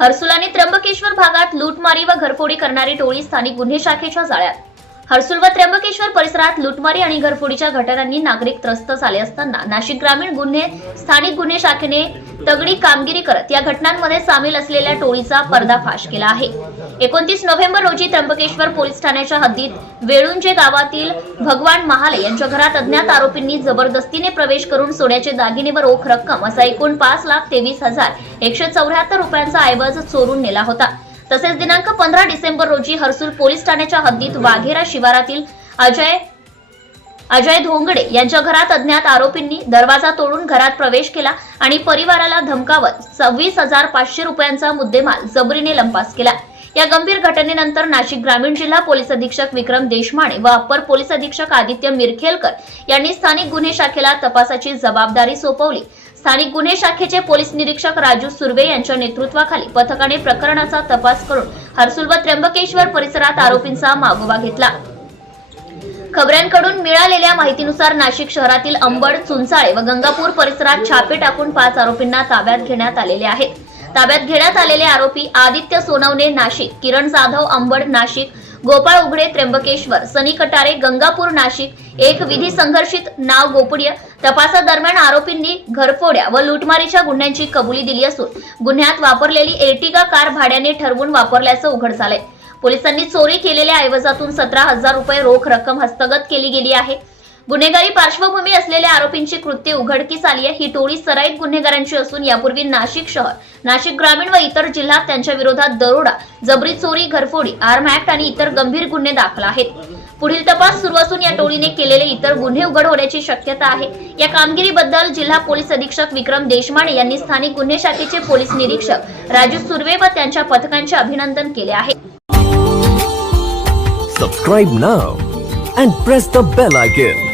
हर्सुल आणि त्र्यंबकेश्वर भागात लूटमारी व घरफोडी करणारी टोळी स्थानिक गुन्हे शाखेच्या जाळ्यात. हर्सुल व त्र्यंबकेश्वर परिसरात लुटमारी आणि घरफोडीच्या घटनांनी नागरिक त्रस्त झाले असताना नाशिक ग्रामीण गुन्हे स्थानिक गुन्हे शाखेने तगडी कामगिरी करत या घटनांमध्ये सामील असलेल्या टोळीचा पर्दाफाश केला आहे. एकोणतीस नोव्हेंबर रोजी त्र्यंबकेश्वर पोलीस ठाण्याच्या हद्दीत वेळुंजे गावातील भगवान महाले यांच्या घरात अज्ञात आरोपींनी जबरदस्तीने प्रवेश करून सोन्याचे दागिने व रोख रक्कम असा एकूण पाच लाख तेवीस हजार एकशे चौऱ्याहत्तर रुपयांचा ऐवज चोरून नेला होता. तसेच दिनांक पंधरा डिसेंबर रोजी हर्सुल पोलीस ठाण्याच्या हद्दीत वाघेरा शिवारातील अजय अजय धोंगडे यांच्या घरात अज्ञात आरोपींनी दरवाजा तोडून घरात प्रवेश केला आणि परिवाराला धमकावत सव्वीस हजार पाचशे रुपयांचा मुद्देमाल जबरीने लंपास केला. या गंभीर घटनेनंतर नाशिक ग्रामीण जिल्हा पोलीस अधीक्षक विक्रम देशमाने व अप्पर पोलीस अधीक्षक आदित्य मिरखेलकर यांनी स्थानिक गुन्हे शाखेला तपासाची जबाबदारी सोपवली. स्थानिक गुन्हे शाखेचे पोलीस निरीक्षक राजू सुर्वे यांच्या नेतृत्वाखाली पथकाने प्रकरणाचा तपास करून हर्सुल व त्र्यंबकेश्वर परिसरात आरोपींचा मागोवा घेतला. खबऱ्यांकडून मिळालेल्या माहितीनुसार नाशिक शहरातील अंबड चुंचाळे व गंगापूर परिसरात छापे टाकून पाच आरोपींना ताब्यात घेण्यात आलेले आहेत. ताब्यात घेण्यात आलेले आरोपी आदित्य सोनवणे नाशिक किरण जाधव अंबड नाशिक गोपाळ उघडे त्र्यंबकेश्वर सनी कटारे गंगापूर नाशिक एक विधी संघर्षित नाव गोपडीय तपासादरम्यान आरोपींनी घरफोड्या व लुटमारीच्या गुन्ह्यांची कबुली दिली असून गुन्ह्यात वापरलेली एर्टिगा कार भाड्याने ठरवून वापरल्याचं उघड झालंय. पोलिसांनी चोरी केलेल्या ऐवजातून सतरा हजार रुपये रोख रक्कम हस्तगत केली गेली आहे. गुन्हेगारी पार्श्वभूमी असलेल्या आरोपींची कृत्य उघडकीस आली आहे. ही टोळी सराईत गुन्हेगारांची असून यापूर्वी नाशिक शहर नाशिक ग्रामीण व इतर जिल्ह्यात त्यांच्या विरोधात दरोडा जबरी चोरी घरफोडी आर्म ऍक्ट आणि इतर गंभीर गुन्हे दाखल आहेत. पुढील तपास सुरू असून या टोळीने केलेले इतर गुन्हे उघड होण्याची शक्यता आहे. या कामगिरीबद्दल जिल्हा पोलीस अधीक्षक विक्रम देशमाने यांनी स्थानिक गुन्हे शाखेचे पोलीस निरीक्षक राजू सुर्वे व त्यांच्या पथकांचे अभिनंदन केले आहे. Subscribe now and press the bell icon.